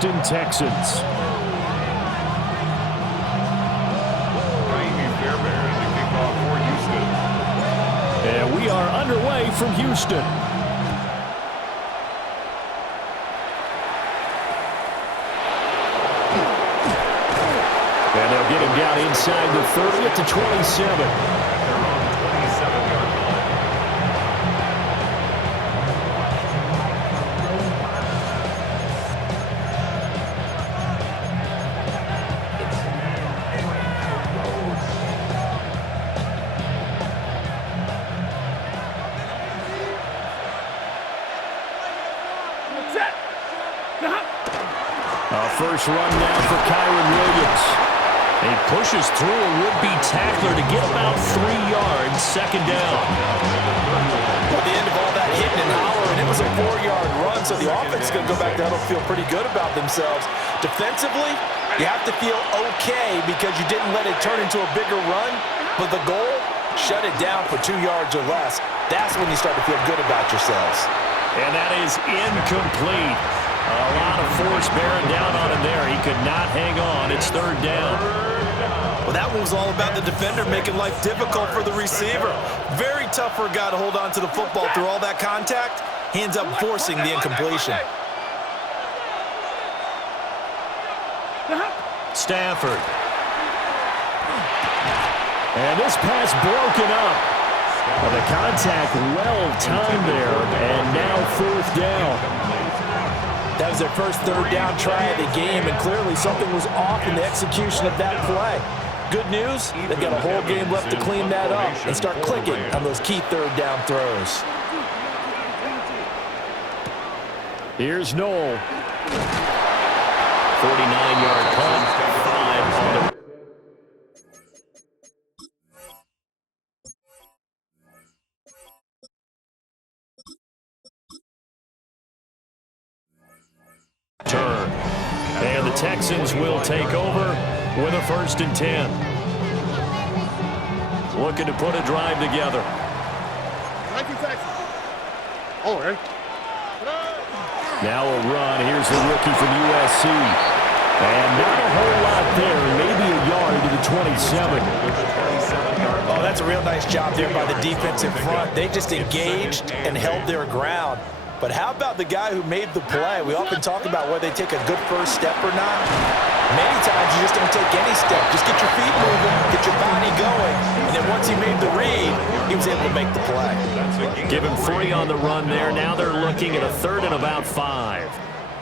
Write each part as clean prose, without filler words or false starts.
Houston Texans. And we are underway from Houston. And they'll get him down inside the 30 at the 27. They're on the 27-yard line. First run now for Kyren Williams. He pushes through a would-be tackler to get about 3 yards, second down. At the end of all that hitting and hollering, it was a 4-yard run, so the offense is going to go back down and feel pretty good about themselves. Defensively, you have to feel okay because you didn't let it turn into a bigger run, but the goal, shut it down for 2 yards or less. That's when you start to feel good about yourselves. And that is incomplete. A lot of force bearing down on him there. He could not hang on. It's third down. Well, that one was all about the defender making life difficult for the receiver. Very tough for a guy to hold on to the football through all that contact. He ends up forcing the incompletion. Stafford. And this pass broken up. Well, the contact well timed there, and now fourth down. That was their first third down try of the game, and clearly something was off in the execution of that play. Good news, they've got a whole game left to clean that up and start clicking on those key third down throws. Here's Noel. 49-yard punt, 5 on the turn. And the Texans will take over with a 1st and 10. Looking to put a drive together. Now a run. Here's the rookie from USC. And not a whole lot there. Maybe a yard to the 27. Oh, that's a real nice job there by the defense in front. They just engaged and held their ground. But how about the guy who made the play? We often talk about whether they take a good first step or not. Many times you just don't take any step. Just get your feet moving, get your body going. And then once he made the read, he was able to make the play. Give him 3 on the run there. Now they're looking at a 3rd and about 5.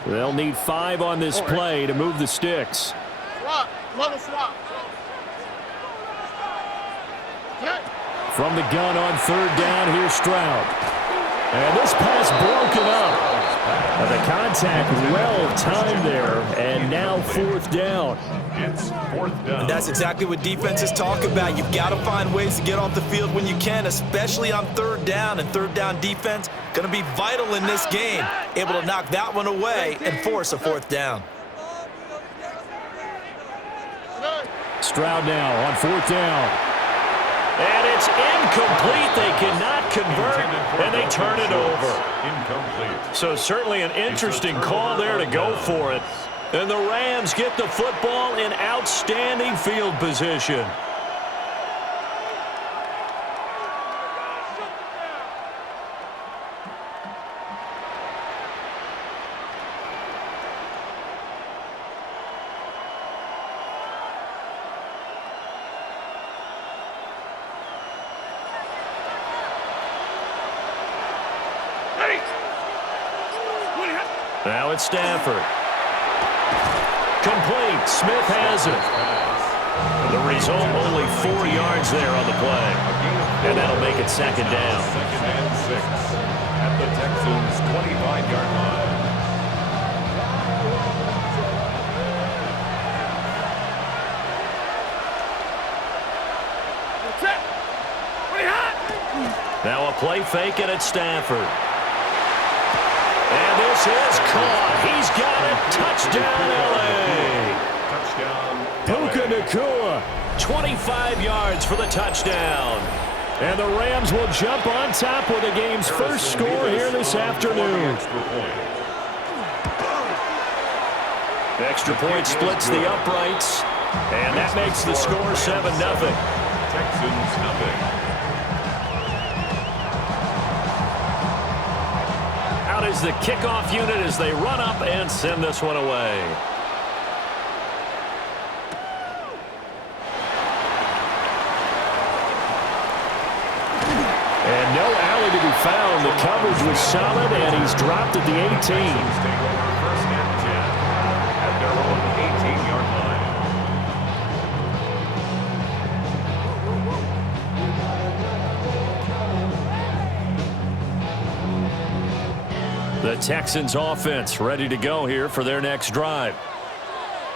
They'll need 5 on this play to move the sticks. From the gun on 3rd down, here's Stroud. And this pass broken up. And the contact well timed there, and now 4th down. It's 4th down. And that's exactly what defenses talk about. You've got to find ways to get off the field when you can, especially on 3rd down. And 3rd down defense going to be vital in this game. Able to knock that one away and force a 4th down. Stroud now on 4th down. And it's incomplete. They cannot convert, and they turn it over. Incomplete. So certainly an interesting call there to go for it. And the Rams get the football in outstanding field position. Now it's Stafford. Complete. Smith has it. And the result, only 4 yards there on the play. And that'll make it 2nd down. 2nd and 6 at the Texans' 25-yard line. Now a play fake and it's Stafford. And this is caught. He's got it. Touchdown, L.A. Puka Nacua, 25 yards for the touchdown. And the Rams will jump on top with the game's first score here this afternoon. Extra point splits the uprights, and that makes the score 7-0. Texans nothing. Out is the kickoff unit as they run up and send this one away. And no alley to be found. The coverage was solid, and he's dropped at the 18. Texans take over first and 10 at their own 18-yard line. The Texans offense ready to go here for their next drive.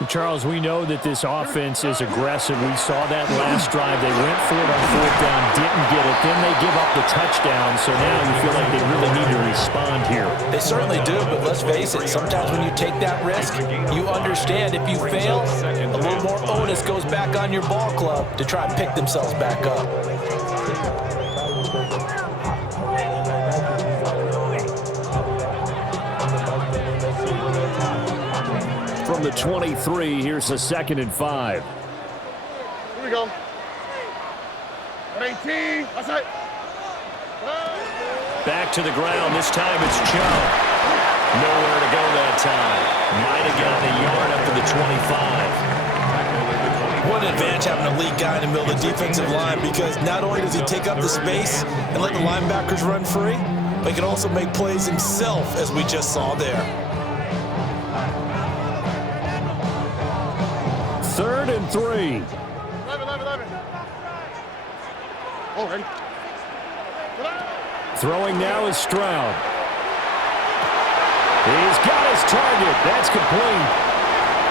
Charles, we know that this offense is aggressive. We saw that last drive. They went for it on fourth down, didn't get it. Then they give up the touchdown, so now you feel like they really need to respond here. They certainly do, but let's face it, sometimes when you take that risk, you understand if you fail, a little more onus goes back on your ball club to try and pick themselves back up. From the 23, here's a 2nd and 5. Here we go. 18. That's it. Back to the ground. This time it's Chubb. Nowhere to go that time. Might have gotten a yard up to the 25. What an advantage having a lead guy in the middle of the defensive line, because not only does he take up the space and let the linebackers run free, but he can also make plays himself, as we just saw there. 3rd and 3. 11. Oh, ready. Throwing now is Stroud. He's got his target. That's complete.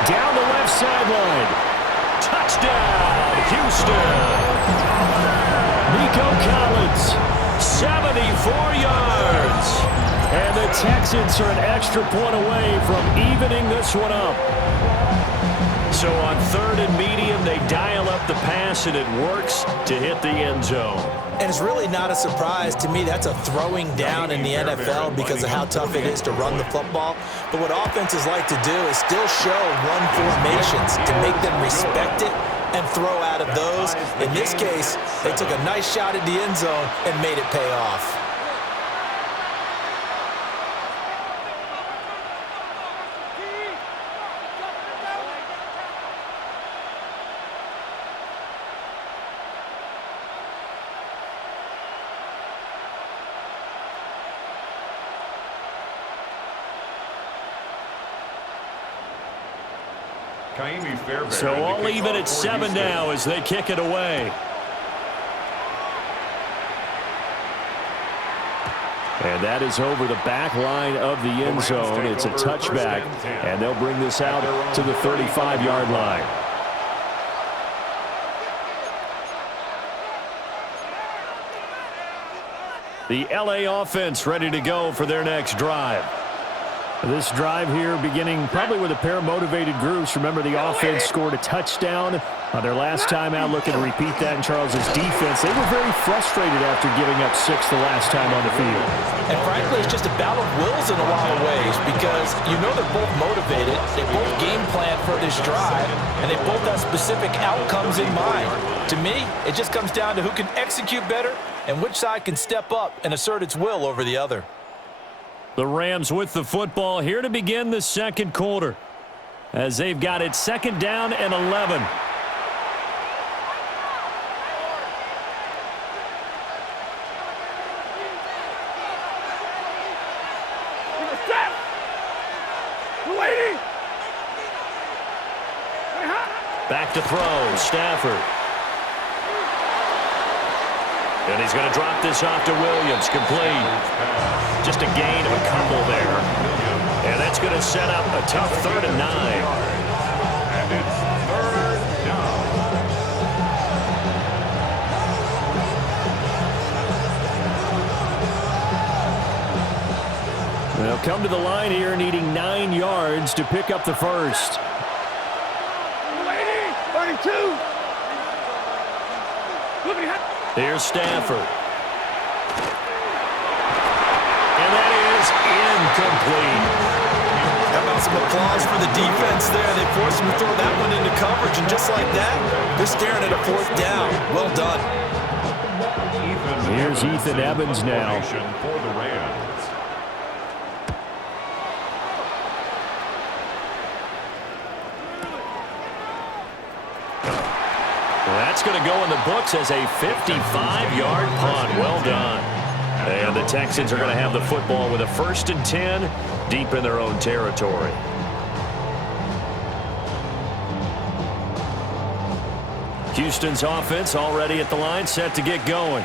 Down the left sideline. Touchdown, Houston. Nico Collins, 74 yards. And the Texans are an extra point away from evening this one up. So on 3rd and medium, they dial up the pass, and it works to hit the end zone. And it's really not a surprise to me. That's a throwing down in the NFL because of how tough it is to run the football. But what offenses like to do is still show run formations to make them respect it and throw out of those. In this case, they took a nice shot at the end zone and made it pay off. So all even at 7 now as they kick it away. And that is over the back line of the end zone. It's a touchback, and they'll bring this out to the 35-yard line. The LA offense ready to go for their next drive. This drive here beginning probably with a pair of motivated groups. Remember, the offense scored a touchdown on their last time out. Looking to repeat that in Charles's defense. They were very frustrated after giving up 6 the last time on the field. And frankly, it's just a battle of wills in a lot of ways, because you know they're both motivated. They both game plan for this drive, and they both have specific outcomes in mind. To me, it just comes down to who can execute better and which side can step up and assert its will over the other. The Rams with the football here to begin the second quarter, as they've got it 2nd down and 11. Back to throw, Stafford. And he's going to drop this off to Williams, complete. Just a gain of a couple there. And that's going to set up a tough 3rd and 9. And it's 3rd down. They'll come to the line here needing 9 yards to pick up the first. 32. Here's Stafford. And that is incomplete. How about some applause for the defense there? him to throw that one into coverage, and just like that, they're staring at a fourth down. Well done. Here's Ethan Evans now. For the Rams. That's going to go in the books as a 55-yard punt. Well done. And the Texans are going to have the football with a 1st and 10 deep in their own territory. Houston's offense already at the line, set to get going.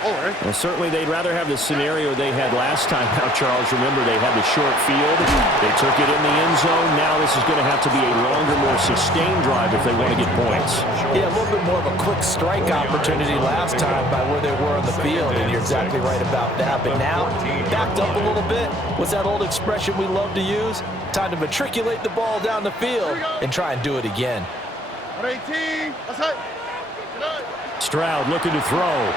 Well, certainly they'd rather have the scenario they had last time out, Charles. Remember, they had the short field. They took it in the end zone. Now this is going to have to be a longer, more sustained drive if they want to get points. Yeah, a little bit more of a quick strike opportunity last time by where they were on the field, and you're exactly right about that. But now, backed up a little bit. What's that old expression we love to use? Time to matriculate the ball down the field and try and do it again. 18. Outside. Stroud looking to throw.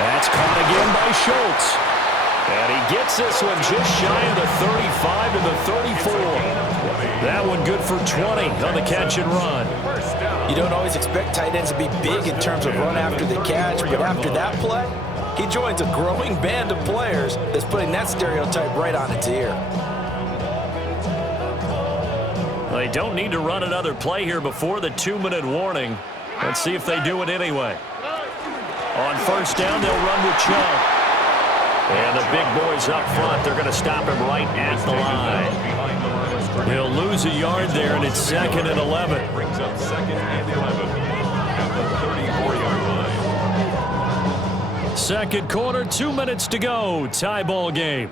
That's caught again by Schultz. And he gets this one just shy of the 35 to the 34. That one good for 20 on the catch and run. You don't always expect tight ends to be big in terms of run after the catch, but after that play, he joins a growing band of players that's putting that stereotype right on its ear. They don't need to run another play here before the 2-minute warning. Let's see if they do it anyway. On 1st down, they'll run with Chubb. And the big boys up front, they're going to stop him right at the line. He'll lose a yard there, and it's 2nd and 11. Brings up 2nd and 11 at the 34-yard line. Second quarter, 2 minutes to go. Tie ball game.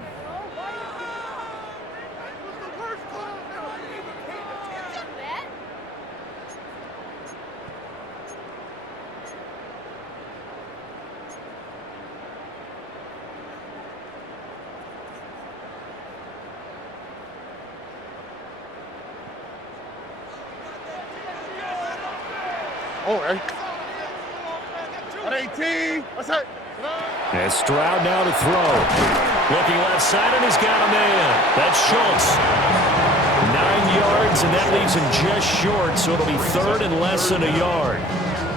Right. 18. What's that? And Stroud now to throw. Looking left side, and he's got a man. That's Schultz. 9 yards, and that leaves him just short, so it'll be 3rd and less than a yard.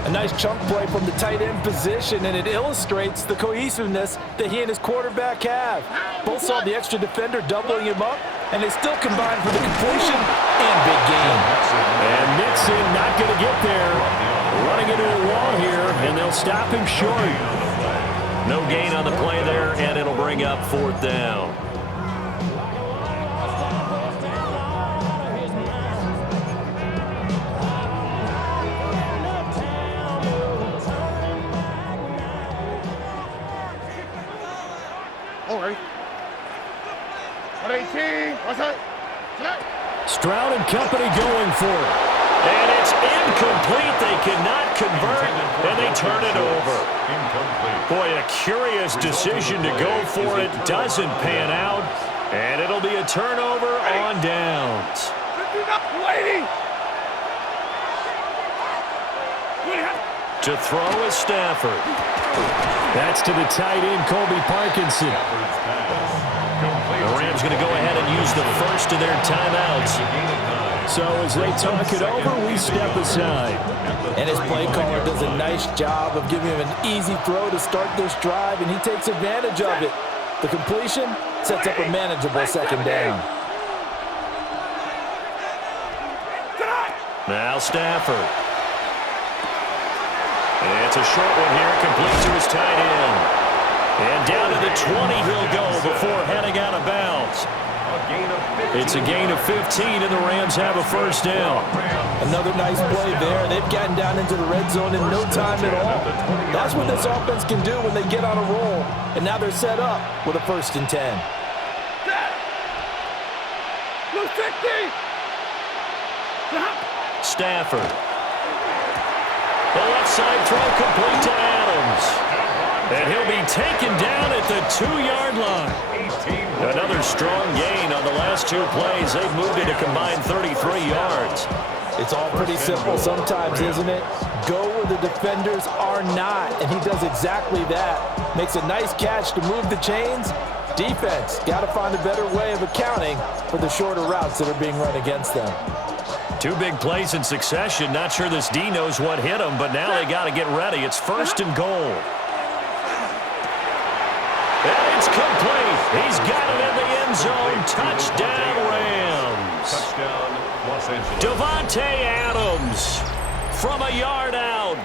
A nice chunk play from the tight end position, and it illustrates the cohesiveness that he and his quarterback have. Both saw the extra defender doubling him up, and they still combined for the completion and big gain. And Nixon not going to get there. Running into a wall here, and they'll stop him short. No gain on the play there, and it'll bring up 4th down. All right. 18. What's that? Stroud and company going for it. And it's incomplete. They cannot convert, and they turn it over. Boy, a curious decision to go for it. Doesn't pan out, and it'll be a turnover on downs. To throw is Stafford. That's to the tight end, Colby Parkinson. The Rams going to go ahead and use the first of their timeouts. So as they talk it over, we step aside. And his play caller does a nice job of giving him an easy throw to start this drive, and he takes advantage of it. The completion sets up a manageable 2nd down. Now Stafford. And it's a short one here, complete to his tight end. And down to the 20 he'll go before heading out of bounds. It's a gain of 15, and the Rams have a 1st down. Another nice play there. They've gotten down into the red zone in no time at all. That's what this offense can do when they get on a roll. And now they're set up with a 1st and 10. Stafford. The left side throw complete to Adams. And he'll be taken down at the 2-yard line. Another strong gain on the last 2 plays. They've moved it a combined 33 yards. It's all pretty simple sometimes, isn't it? Go where the defenders are not, and he does exactly that. Makes a nice catch to move the chains. Defense got to find a better way of accounting for the shorter routes that are being run against them. Two big plays in succession. Not sure this D knows what hit him, but now they got to get ready. It's 1st and goal. And it's complete. He's got it in the end zone. Touchdown, Rams. Touchdown, Los Angeles. Davante Adams from a yard out.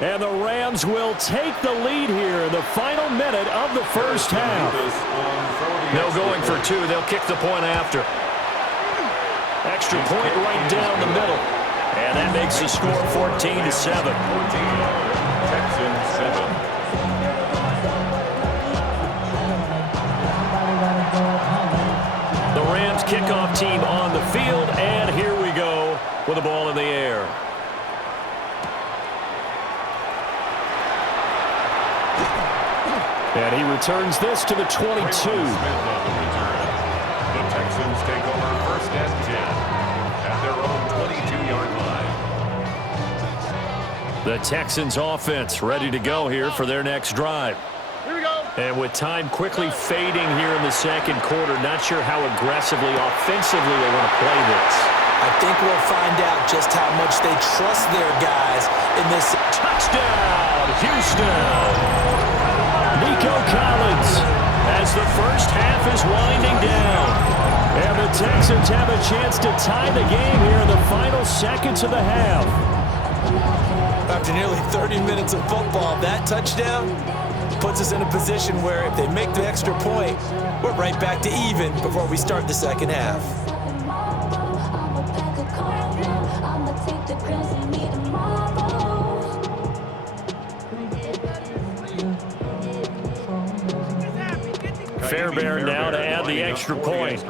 And the Rams will take the lead here in the final minute of the first half. No going for two. They'll kick the point after. Extra point right down the middle. And that makes the score 14-7. 14, Texans 7. The Rams kickoff team on the field, and here we go with the ball in the air. And he returns this to the 22. Smith on the return. The Texans take over 1st and 10 at their own 22-yard line. The Texans offense ready to go here for their next drive. Here we go. And with time quickly fading here in the second quarter, not sure how aggressively, offensively they want to play this. I think we'll find out just how much they trust their guys in this. Touchdown, Houston! Nico Collins as the first half is winding down. And the Texans have a chance to tie the game here in the final seconds of the half. After nearly 30 minutes of football, that touchdown puts us in a position where if they make the extra point, we're right back to even before we start the second half. Fairbairn now to add the extra point.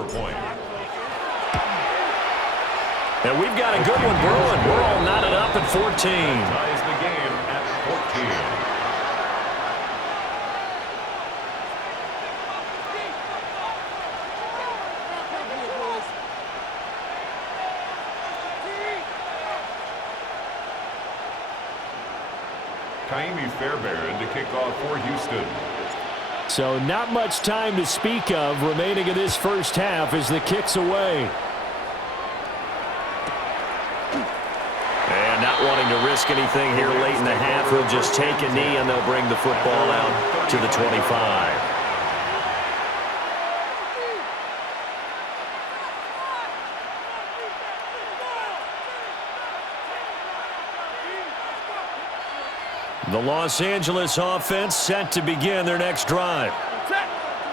And we've got a good one brewing. We're all knotted up at 14. Ties the game at 14. Ka'imi Fairbairn to kick off for Houston. So not much time to speak of remaining in this first half as the kick's away. And not wanting to risk anything here late in the half, he'll just take a knee and they'll bring the football out to the 25. The Los Angeles offense set to begin their next drive.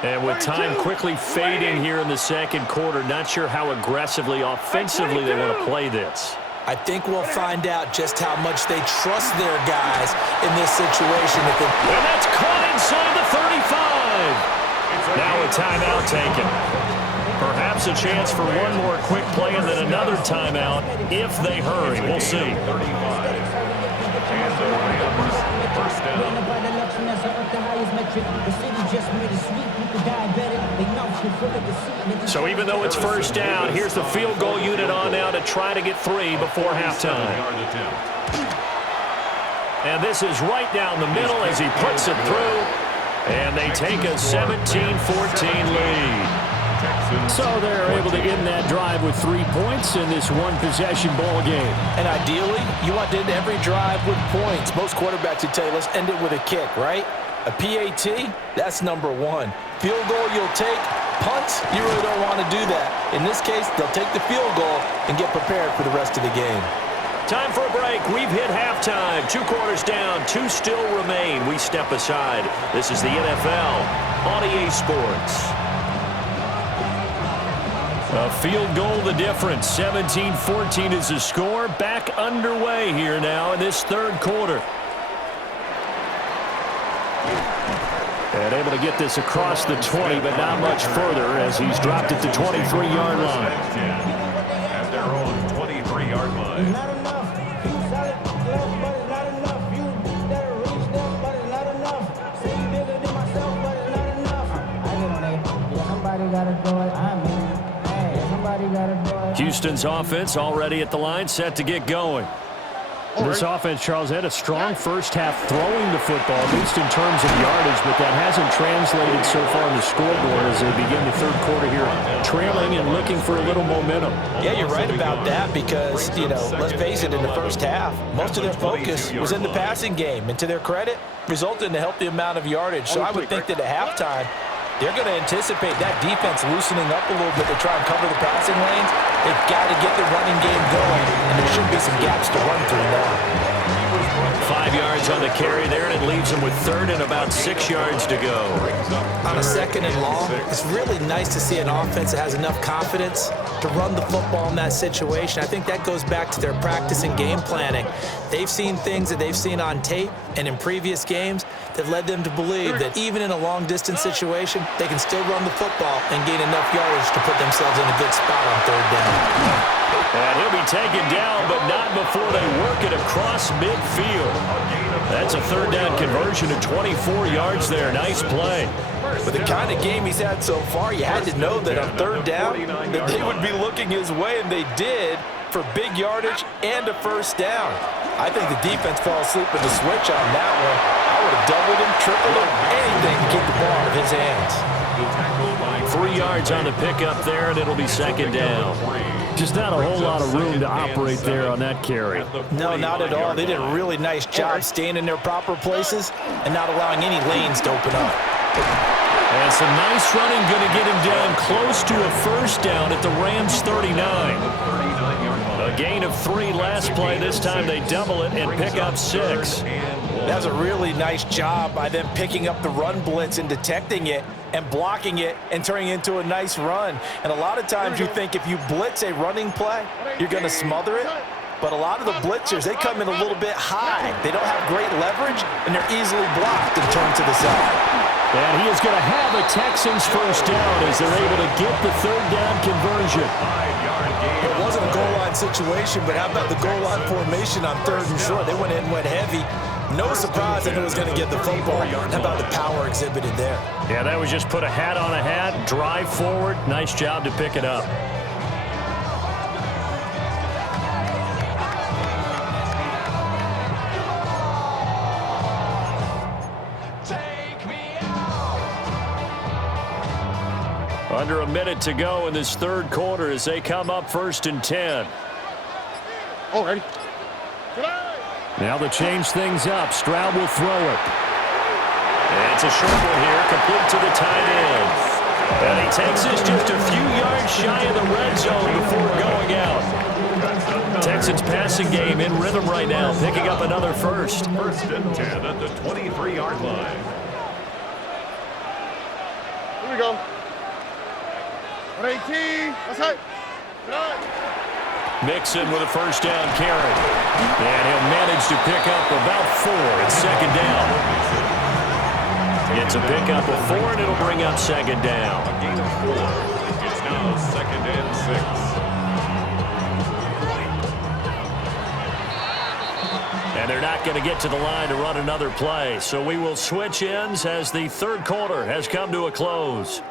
And with time quickly fading here in the second quarter, not sure how aggressively, offensively they want to play this. I think we'll find out just how much they trust their guys in this situation. And that's caught inside the 35. Now a timeout taken. Perhaps a chance for one more quick play and then another timeout if they hurry. We'll see. 35. And the Rams, first down. So even though it's first down, here's the field goal unit on now to try to get 3 before halftime. And this is right down the middle as he puts it through. And they take a 17-14 lead. So they're able to end that drive with 3 points in this one-possession ball game. And ideally, you want to end every drive with points. Most quarterbacks would tell you, let's end it with a kick, right? A PAT, that's number 1. Field goal you'll take. Punt, you really don't want to do that. In this case, they'll take the field goal and get prepared for the rest of the game. Time for a break. We've hit halftime. 2 quarters down. 2 still remain. We step aside. This is the NFL on EA Sports. A field goal the difference. 17-14 is the score. Back underway here now in this third quarter. And able to get this across the 20, but not much further as he's dropped it to 23-yard line. At their own 23-yard line. Not enough. You solid, but it's not enough. You better reach them, but it's not enough. Say you bigger than myself, but it's not enough. I get on it. Yeah, somebody gotta do it. I mean, hey, somebody gotta do it. Houston's offense already at the line, set to get going. This offense, Charles, had a strong first half throwing the football, at least in terms of yardage, but that hasn't translated so far on the scoreboard as they begin the third quarter here, trailing and looking for a little momentum. Yeah, you're right about that because, let's face it, in the first half, most of their focus was in the passing game. And to their credit, resulted in a healthy amount of yardage. So I would think that at halftime, they're going to anticipate that defense loosening up a little bit to try and cover the passing lanes. They've got to get the running game going, and there should be some gaps to run through now. 5 yards on the carry there, and it leaves them with third and about 6 yards to go. On a second and long, it's really nice to see an offense that has enough confidence to run the football in that situation. I think that goes back to their practice and game planning. They've seen things that they've seen on tape and in previous games that led them to believe that even in a long-distance situation, they can still run the football and gain enough yardage to put themselves in a good spot on third down. And he'll be taken down, but not before they work it across midfield. That's a third down conversion of 24 yards there. Nice play. With the kind of game he's had so far, you had to know that on third down that they would be looking his way, and they did, for big yardage and a first down. I think the defense fell asleep at the switch on that one. I would have doubled him, tripled him, anything to keep the ball out of his hands. 3 yards on the pickup there, and it'll be second down. Just not a whole lot of room to operate there on that carry. No, not at all. They did a really nice job staying in their proper places and not allowing any lanes to open up. And some nice running, going to get him down close to a first down at the Rams 39. A gain of 3 last play. This time they double it and pick up 6. That was a really nice job by them picking up the run blitz and detecting it and blocking it and turning it into a nice run. And a lot of times you think if you blitz a running play, you're going to smother it. But a lot of the blitzers, they come in a little bit high. They don't have great leverage, and they're easily blocked and turned to the side. And he is going to have a Texans first down as they're able to get the third down conversion. It wasn't a goal line situation, but how about the goal line formation on third and short? They went in, went heavy. No surprise that it was going to get the football. How about the power exhibited there? Yeah, that was just put a hat on a hat, drive forward. Nice job to pick it up. Under a minute to go in this third quarter as they come up 1st and 10. Oh, ready. Now to change things up, Stroud will throw it. And it's a short one here, complete to the tight end. And he takes this just a few yards shy of the red zone before going out. Texans passing game in rhythm right now, picking up another first. 1st and 10 at the 23-yard line. Here we go. 118. Outside. Mixon with a first down carry. And he'll manage to pick up about 4 at second down. It's a pickup of 4, and it'll bring up second down. A gain of 4. It's now 2nd and 6. And they're not going to get to the line to run another play. So we will switch ends as the third quarter has come to a close.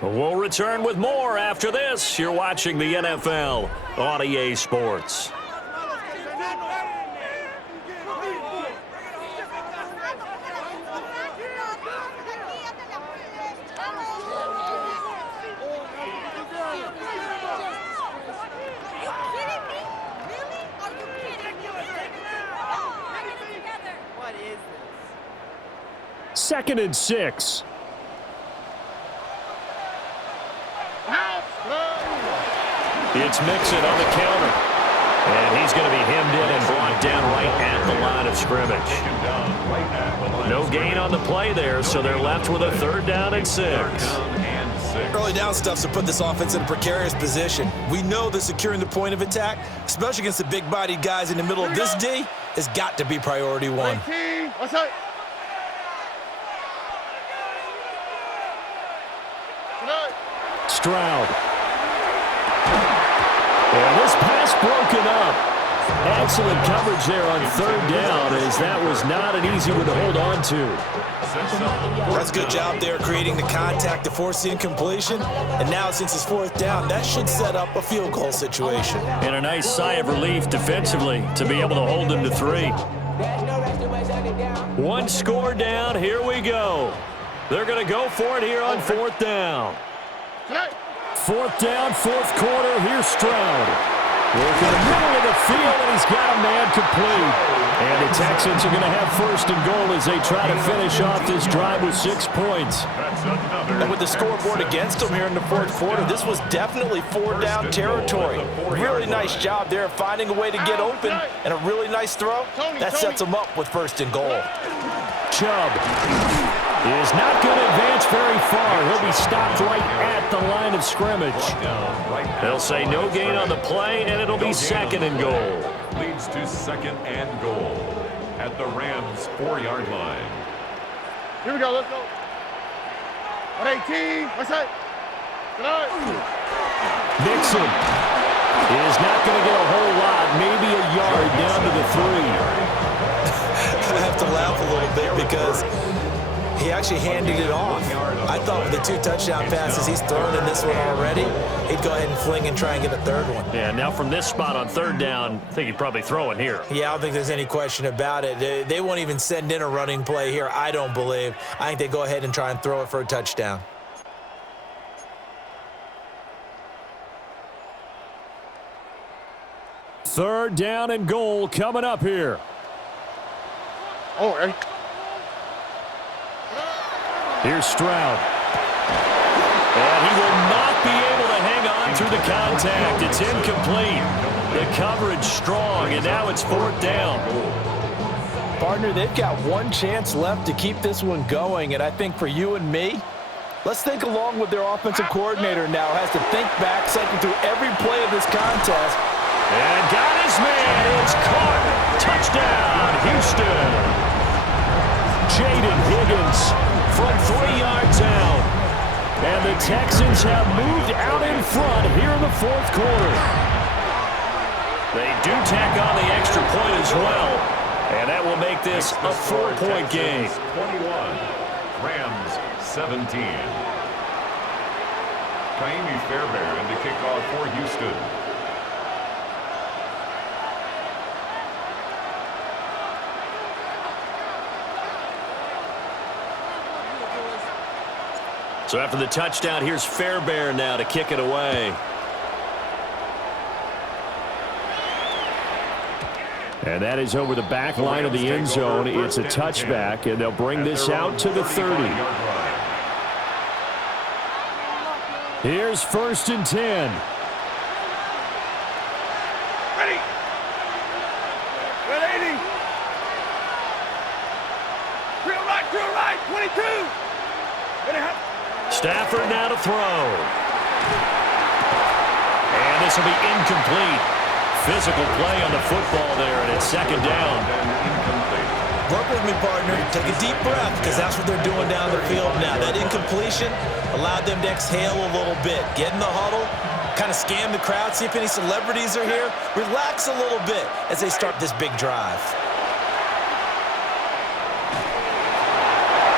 We'll return with more after this. You're watching the NFL on EA Sports. Second and 6. It's Mixon on the counter. And he's going to be hemmed in and brought down right at the line of scrimmage. No gain on the play there, so they're left with a 3rd down and 6. Early down stuff's to put this offense in a precarious position. We know that securing the point of attack, especially against the big-bodied guys in the middle of this D, has got to be priority 1. Outside. Stroud. And this pass broken up. Excellent coverage there on third down, as that was not an easy one to hold on to. That's a good job there creating the contact to force the incompletion. And now since it's fourth down, that should set up a field goal situation. And a nice sigh of relief defensively to be able to hold him to 3. One score down. Here we go. They're going to go for it here on fourth down. Fourth down, fourth quarter. Here's Stroud. Working the middle of the field, and he's got a man complete. And the Texans are going to have first and goal as they try to finish off this drive with 6 points. And with the scoreboard against them here in the fourth quarter, this was definitely four-down territory. Really nice job there finding a way to get open, and a really nice throw. That sets them up with first and goal. Chubb is not going to advance very far. He'll be stopped right at the line of scrimmage. They'll say no gain on the play, and it'll be second and goal. Leads to second and goal at the Rams' 4-yard line. Here we go, let's go. 118, what's that? Nixon is not going to get a whole lot, maybe a yard down to the 3. I have to laugh a little bit because he actually handed it off. I thought with the 2 touchdown passes he's thrown in this one already, he'd go ahead and fling and try and get a third one. Yeah, now from this spot on third down, I think he'd probably throw it here. Yeah, I don't think there's any question about it. They won't even send in a running play here, I don't believe. I think they go ahead and try and throw it for a touchdown. Third down and goal coming up here. Oh, ready? Here's Stroud. And he will not be able to hang on through the contact. It's incomplete. The coverage strong, and now it's fourth down. Partner, they've got one chance left to keep this one going, and I think for you and me, let's think along with their offensive coordinator now. Has to think back, cycle through every play of this contest. And got his man. It's caught. Touchdown, Houston. Jaden Higgins from 3 yards out. And the Texans have moved out in front here in the fourth quarter. They do tack on the extra point as well. And that will make this a 4-point game. 21, Rams 17. Kaimi Fairbairn to kick off for Houston. So after the touchdown, here's Fairbairn now to kick it away. And that is over the back line of the end zone. It's a touchback, and they'll bring this out to the 30. Here's first and 10. Ready? 180. Drill right, 22. Stafford now to throw. And this will be incomplete. Physical play on the football there, and it's second down. Work with me, partner. Take a deep breath, because that's what they're doing down the field now. That incompletion allowed them to exhale a little bit. Get in the huddle, kind of scan the crowd, see if any celebrities are here. Relax a little bit as they start this big drive.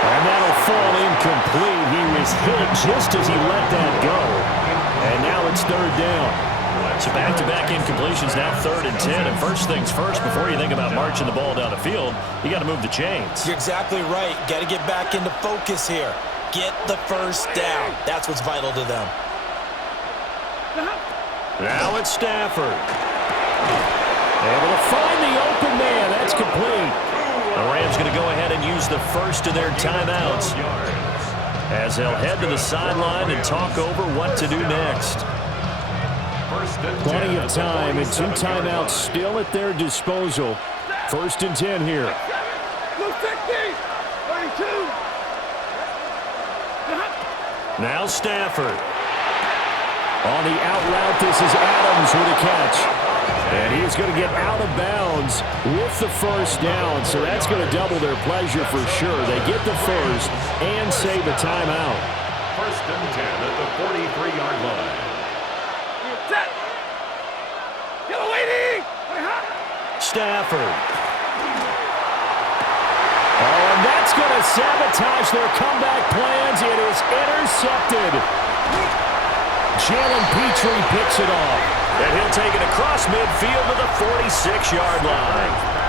And that'll fall incomplete. He was hit just as he let that go. And now it's third down. So back-to-back incompletions, now 3rd and 10. And first things first, before you think about marching the ball down the field, you got to move the chains. You're exactly right. Got to get back into focus here. Get the first down. That's what's vital to them. Now it's Stafford. Able to find the open man. That's complete. The Rams going to go ahead and use the first of their timeouts as they'll head to the sideline and talk over what to do next. Plenty of time and 2 timeouts still at their disposal. First and 10 here. 32. Now Stafford. On the out route, this is Adams with a catch. And he's going to get out of bounds with the first down, so that's going to double their pleasure for sure. They get the first and save a timeout. First and 10 at the 43-yard line. Set. Yellow 80. Stafford. Oh, and that's going to sabotage their comeback plans. It is intercepted. Jalen Petrie picks it off. And he'll take it across midfield to the 46-yard line.